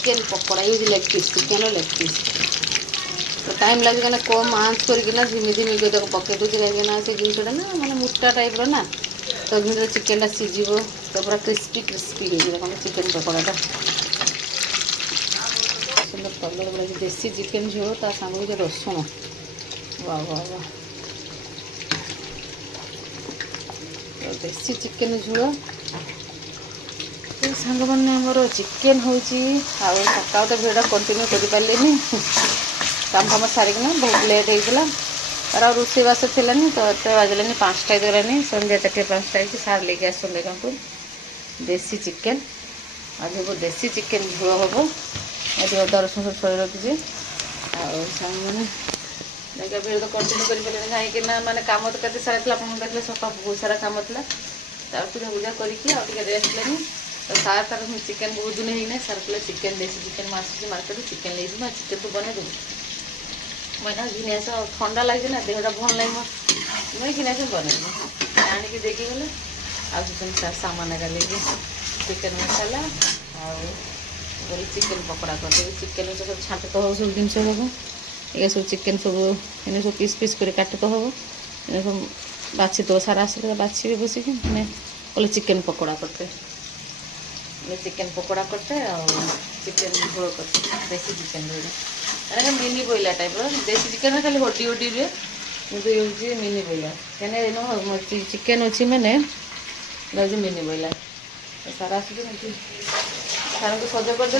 Chicken pakora use leg piece chicken leg piece तो time लगे ना कम आँच करना झिमी झिमी पकई दूसरी कहीं से जिनसा ना मैंने मोटा टाइप ना तो भीतर चिकेन सीझ तो पूरा क्रिस्पी क्रिस्पी हो चिकेन पकोड़ा सुंदर कलर बड़ा देसी चिकेन झोल ता सामने रसुण वाह वाह वाह तो देसी चिकेन झोल तो सांग मैंने मोर चिकेन हूँ सका तो भिड कंटिन्यू कर पारे काम फाम सारिकिना बहुत लेट होता तार आ रोषेबास थी तो एत बाजिलानी 5टा गलानी संध्या 4टा 5टा सार लेके आसते कहीं देसी चिकेन आज देसी चिकेन झोल हम ये अदा रसुण छुई रखी सांग मैंने भिड तो कंटिन्यू करें कहीं माने कम तो कते सारा था आप देखते सका बहुत सारा कम था पूजा पूजा करके रेस्ट लेनी तो सार तार चिकेन बहुत दिन होना सार कहले चिकेन देसी चिकेन आसूँ मार्केट चिकेन ले चिकेन तो बन देवी मैंने घिनी आस ठंडा लगे ना देहटा भल लगे मुझे घिनी आस बनइबी आणिकी देखी गले आज सामान एका लेके चिकेन मसाला आउ चिकेन पकोड़ा करदेवी चिकेन सब छाट तो हम सब जिन सब ये सब चिकेन सब इन सब पीस पीस कर काट तो हम इन सब बाछी तो सारा आस बाछी बसिक कहले चिकेन पकोड़ा करते चिकेन पकोड़ा करते चिकेन झोल करते देसी चिकेन झोल अरे मिनी बॉयलर टाइप देसी चिकेन खाली हड्डी हड्डी रुए कितु ये मिनी बॉयलर कहीं चिकेन अच्छी मैंने मिनी बॉयलर सारा आस सारा को सज करदे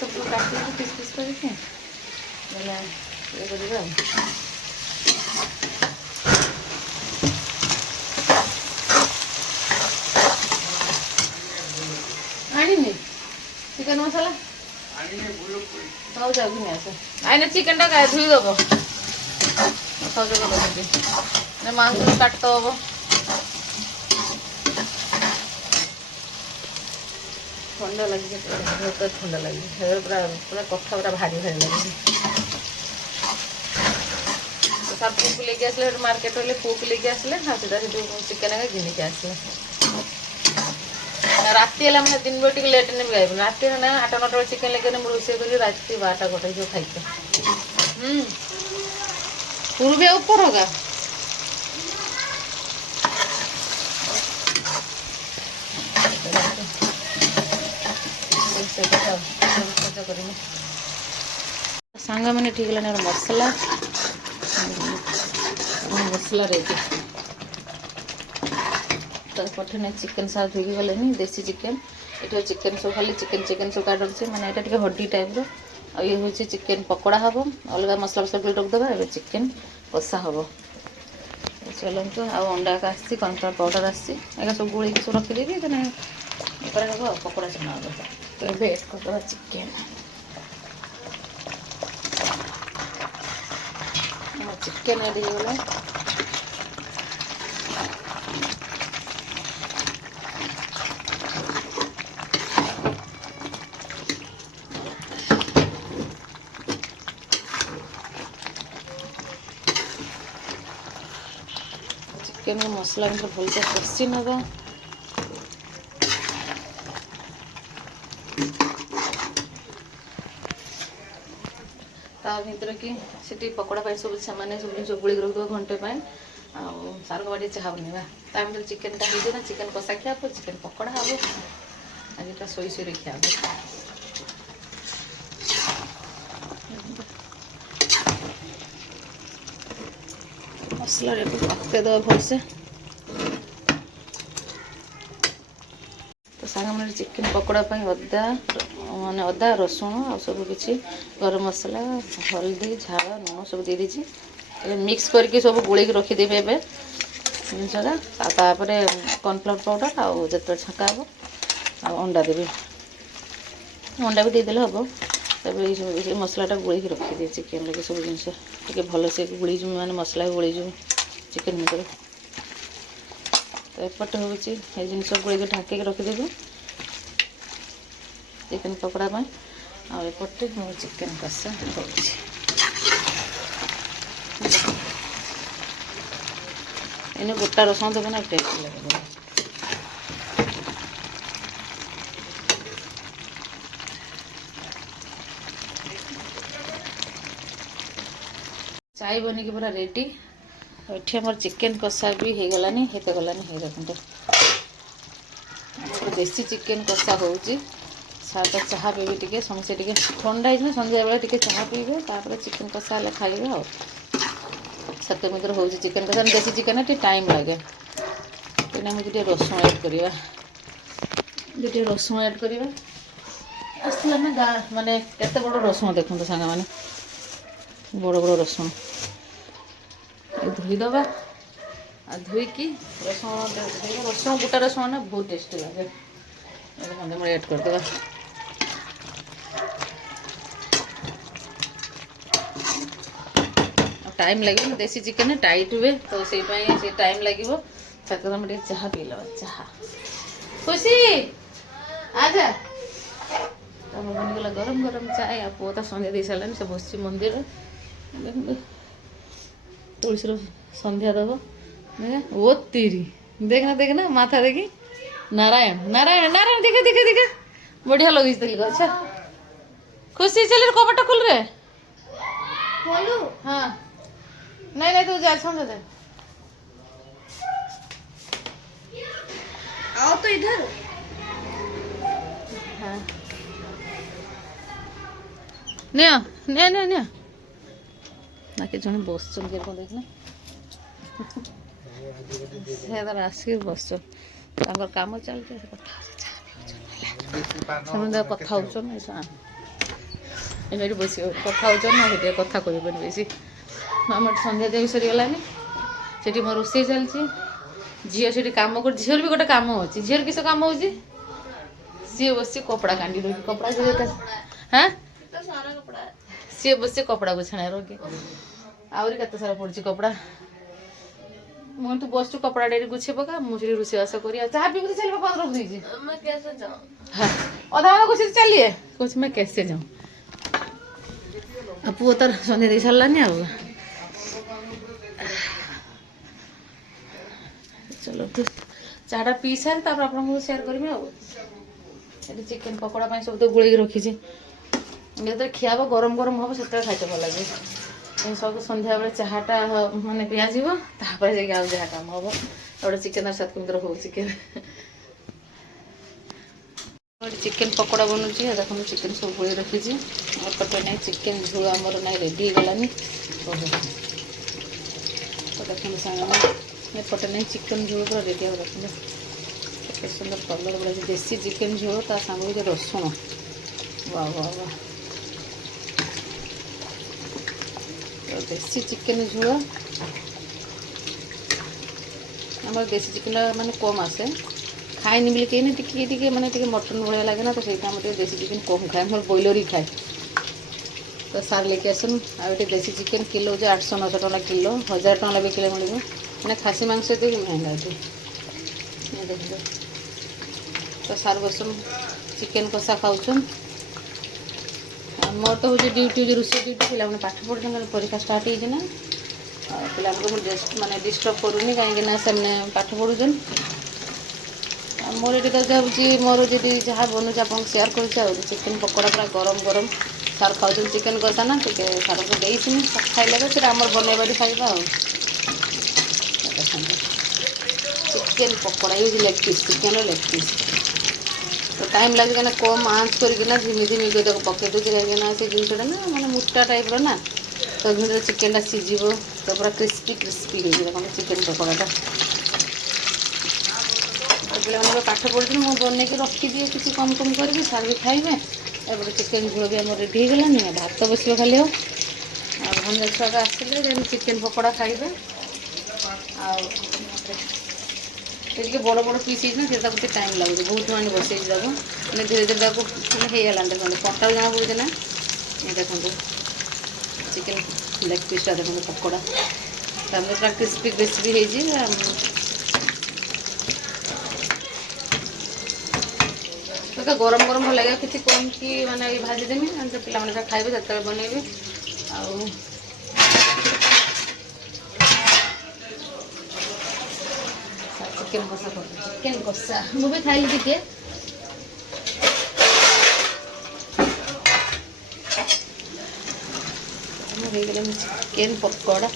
सब काट पिस पिस करके ये आनी चिकेन मसाला सौज घिनी आस आईने चिकेन टा धुईदेव सौज कर मांस काट तो हम ठंडा लगे बहुत ठंडा लगे पूरा पूरा कथा पूरा भारी भारी लगे सब पुक लेके आसले मार्केट वाले पुक लेके आसले हाँ सीधा से चिकेन घिनिक आसले राति है मैंने दिन बे लेट नहीं गाइब राति ना 8-9 बजे चिकेन लेके रोषे करी राति 12टा गोटे जो खाई पूर्व ऊपर होगा सांग मैंने ठीक है मसला मसला रेडी तो पठे चिकेन सार धोई गले देसी चिकेन ये चिकेन सब खाली चिकेन चिकेन सब काट रखी मैंने ये हड्डी टाइप ये हूँ चिकेन पकोड़ा हम अलग मसला मसला रखिदेवा ए चिकेन कषा हम चलते अंडा का आसी कॉर्नफ्लावर पाउडर आसी सब गोल सब रखीदेवी हम पकोड़ा छना हम तो ये एड करदे चिकेन चिकेन रेडी होगा चिकेन मसला भलसे कषि नवा भर कि सीटी पकोड़ा सब सामान सब जिन गुड़ रखिद घंटे सार को बाटी चाह बना भर चिकेन हो चिकेन कषा खिया चिकेन पकोड़ा हम आज सोई सोई खिया मसला पकई दबा भलसे तो सांग मैंने चिकेन पकोड़ा अदा माने अदा रसुण आ सब किसी गरम मसला हल्दी झाड़ लुण सब दे दीजिए मिक्स करके सब गोल रखीदेवी ए जिनसा कॉर्नफ्लावर पाउडर आउ जो छका हम आ अंडा देवी अंडा भी देदेले हम तब ये मसलाटा गोल रखीदिए चिकेन लगे सब जिन भल से गोली माने मसला गोली चिकेन भर तो एपटे हूँ ये जिन गोल ढाक रखीदेवी चिकेन पकोड़ा आपटे मो चिकेन कषा इन गोटा रसुण देवे ना टेस्ट लगे चाय बनिकी पूरा रेडी। ये आम चिकेन कषा भी हो गलानी हेते गलानी हे देखो देसी चिकेन कषा होउची साथ चाह पीबे टिके समस्या टिके ठंडा है संध्या बेले टिके चाह पीबे तापर चिकेन कषा हेल्ले खाइबे आ सत्य मित्र होउची चिकेन कषा देसी चिकेन टी टाइम लगे तेना मुझे रसुण ऐड करवा गोटे रसुण ऐड करवा आसला ना गाँ माने केते बड़ रसुण देखो सांग मैंने बड़ बड़ रसुण धोईदबा आ धोईकी रसुण रसुण गोटा रसुण ना बहुत टेस्टी लगे मैं ऐड करदेवा टाइम लगे देसी चिकेन टाइट हुए तो से टाइम लगे मुझे चाह पी ला चाह खुशी आजा बनीगला गरम गरम चाय आ पुआ तो संध्या दे सारे से बस मंदिर तुलसी संध्या दब ओ तीरी देखना माथा देखी नारायण नारायण नारायण दिखे दिखे दिखे बढ़िया लगी अच्छा खुशी चल कपटा खुल रे खोलू हाँ नहीं नहीं तू जा समझ दे आओ तो इधर हाँ ने ने ने ना कि जने बस चल के देखना से तर आसिक बस तांकर काम चलते कथा होचन एमें बस कथा होचन ना हे कथा कहबे बेसी आम संध्या देवी सरीगलानी से मो रोसे चलती झील से कम कर झील भी गोटे कम अच्छी झील किस कम हो सी बस कपड़ा कांडी दे कपड़ा हाँ सी बस कपड़ा को छाण रोके आहरी केत सारा पड़ी कपड़ा मुझे तू बस कपड़ा डेरी गुछे पका मुझे रोषेबास कर चाह पी चल बंद रख दीजिए अधा कुछ चलिए कुछ मैं कैसे जाऊँ पुओ तार संध्या दे सारानी आ चलो फिर चाटा पी सारे तापर आपको शेयर करमी आ चिकेन पकोड़ा सब तो गोल रखी जो खिया गरम गरम हम से खाते भल लगे सब संध्या बेले चाहटा माने पियाज जहाँ कम हम गोटे चिकेन सात मित्र हो चिकेन चिकेन पकोड़ा बनूची देखो चिकेन सब गोल रखी पटे ना चिकेन झोल आमर ना रेडी गलानी तो देखो सामान पटे ना चिकेन झोल पूरा रेडी हो देखो केते सुंदर कलर बड़ा देसी चिकेन झोल ता संग रसुण वाह वाह वाह देसी चिकेन झोल आम देसी चिकेन माने कम आसे खाएनी बोले कहीं टिके माने मटन भाया लगे ना तो सही देसी चिकेन कम खाए मोर ब्रॉयलर ही खाए तो सार लेके आसन आ देसी चिकेन किलो जो 800-900 टका किलो 1000 टका बिकले मिले मैंने खासी मांस तो महंगा ये देख तो सार बसन चिकेन कषा खाऊन मोर तो हूँ ड्यूटी रोषे ड्यूटी पे पाठ पढ़ुन परीक्षा स्टार्ट होना पे मुझे माने डिस्टर्ब करूनी कहीं से पाठ पढ़ुन मोर ये तो जब मोर जी जहाँ बनूँ आप सेयार कर चिकेन पकोड़ा पूरा गरम गरम सार खाऊ चिकेन कषा ना टे सार को देनी खाइले तो आम बनवा खाइबा chicken pakora use leg piece chicken leg piece तो टाइम लगे क्या कम आँच करना झिमी झिमी कर पकई दूसरी कहीं से जिनसा ना मैंने मोटा टाइप ना तो भीतर चिकेन सीझ तो पूरा क्रिस्पी क्रिस्पी हो चिकेन पकोड़ा पे पाठ पढ़ी मुझे बनई रखीदिए किसी कम कम करी सार भी खाइबे एपटे चिकेन झोल भी आम रेडी हो गलानी भात बस खाली हो भंजा छुआ आसिले चिकेन पकोड़ा खाइबे आगे बड़ बड़ पीस होता टाइम लगुच बहुत मैंने बस मैंने धीरे धीरे होगा देखो कंटा जना पड़े ना ये देखो चिकेन लेग पीसटा देखो पकोड़ा पूरा क्रिस्पी क्रिस्पी तो गरम गरम भल लगे किसी कम कि मैंने भाजीदेमी पे खाइबे जो बनइबे चिकेन कषा मुझे खाइली टे हो गला चिकेन पकोड़ा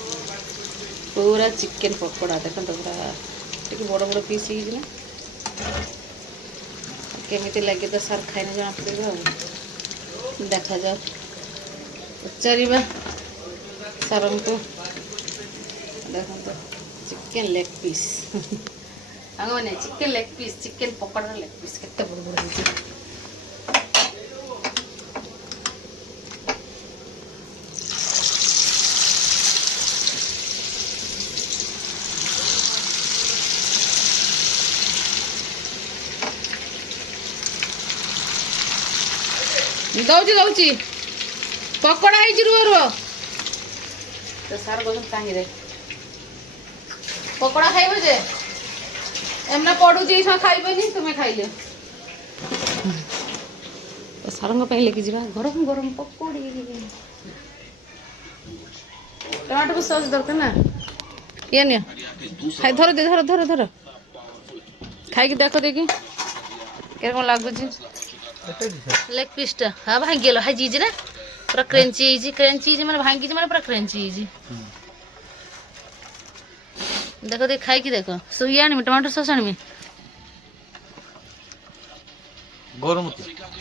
पूरा चिकेन पकोड़ा देखो तो पूरा टे बड़ बड़ पीस हो केमी लगे तो सार खाई जना पड़े देखा जाओ पचार सार को देखो तो चिकेन लेग पीस मैंने chicken leg piece chicken pakora leg piece केते बड़ बड़ हो दौची दौची पकोड़ा है रुह रुह तो सार कहते कहीं रे पकोड़ा खाइब जे एमना पड़ू खाइबेनी तुम्हें खाइले तो सार लेके जा गरम गरम पकोड़ी टमाटो को सॉस दरकार ना ये नहीं खाई धर दे धर धर धर खाई देख देखी क्या कौन लगुच लेग पीसटा हाँ भांगी गल हाई ना पूरा क्रेंची मैंने भांगी मैंने पूरा क्रेंची देखो देख खाई देखो सुही आनी टमाटो सॉस आनी गरम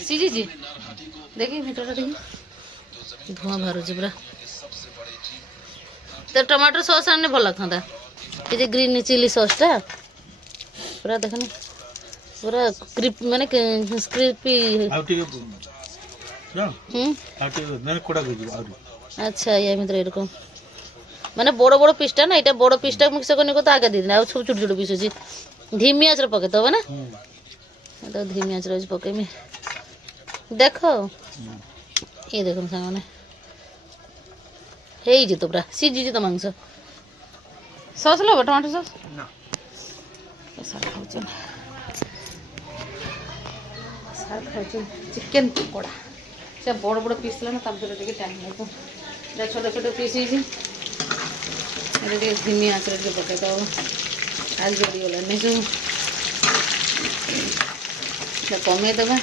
सीझी देखी भितर देखी धुआं बाहर पूरा तो टमाटो सॉस आने भल लगता ये ग्रीन चिली सॉसटा पूरा देखनी पूरा क्रिप माने क्रिपी अच्छा ये मित्र एरकम माने बड़ बड़ पीसटा ना ये बड़ पीसटा मिक्स करने को तो आगे दी आ छोट छोट पीस अच्छी धीमी आँच पके दब ना तो धीमी आँच रही पकेमी देख ये देख सांग मैंने तो पूरा सीझी तो मांस सॉस लो टमाटो सॉस सार खाऊ चिकेन पकोड़ा से बड़ बड़ पीस ना टे टाइम लगे छोट छोट पीस धीमी आँच पकईद आज जोड़गलानी सब कमेदबा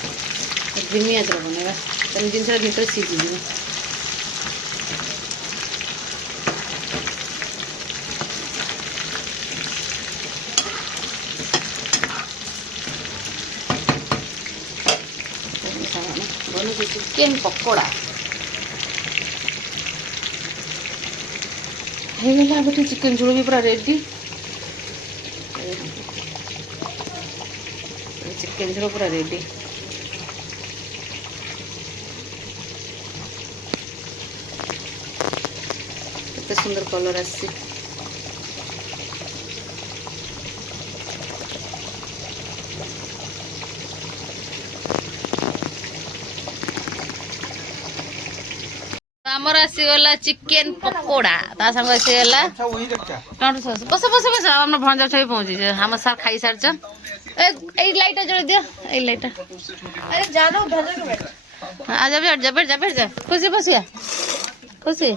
धीमी आँच बनवा तेल जिन भीतर सीझी चिकेन पकोड़ा होगा गोटे चिकेन झोल भी पूरा रेडी चिकेन झोल पूरा रेडी केते सुंदर कलर आसी आमर आसीगला चिकेन पकोड़ा ता संग आसीगला टमाटो सॉस बस बस बस हम भंजा छई पहुंची हम सार खाई सार चन ए लाइट जड़ दियो ए लाइट अरे ज्यादा उधर के बैठ आ जा बैठ जा खुशी बसिया खुशी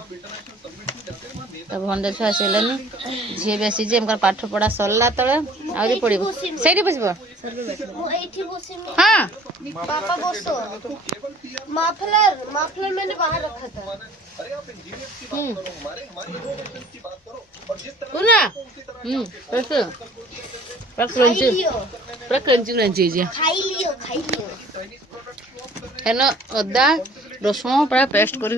तो भंजा छुआ आसीलानी झी बेसी जे हमकर पाठ पढ़ा सरला तळे आउरी पड़िबो सेठी बसबो वो एठी बसी में हां पापा बसो मफलर मैंने बाहर रखा था कुना कैसे क्रंची जे खाई लियो है ना अदा रसुण पूरा पेस्ट कर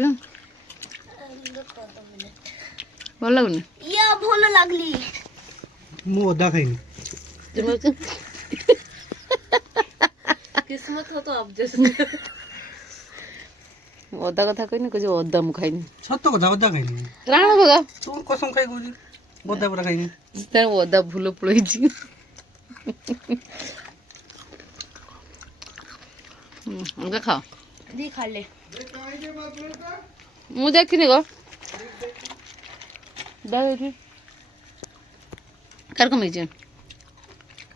भल लगुनि ये भल लागली मु अदा खाइनी किस्मत हो तो अब जैसे अदा कथा कहनी कह अदा मु खाइनी सत्य कथा अदा खाइनी राणा बगा तू कसम खाइ कहू अदा पूरा खाइनी तेरे अदा भूल पड़ई देखा दी खा ले मु देखनी गो दादी कर कम जे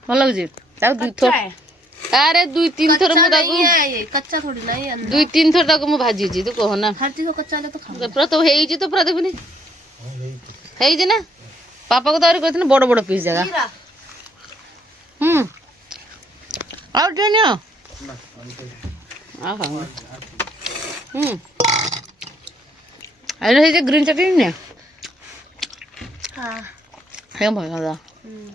भल लगे ताऊ दुई थोर अरे दुई तीन थोर मु ताऊ ये कच्चा थोड़ी ना ये दुई तीन थोर ताऊ मु भाजी जी तू कह ना हर चीज को कच्चा ले तो खा पूरा तो हेई जी तो पूरा देखुनी हेई जी ना पापा को तो कहते बड़ बड़ पीस जगह और टेनियो आणि हे जे ग्रीन चटणी ना हा हे बघा हम्म.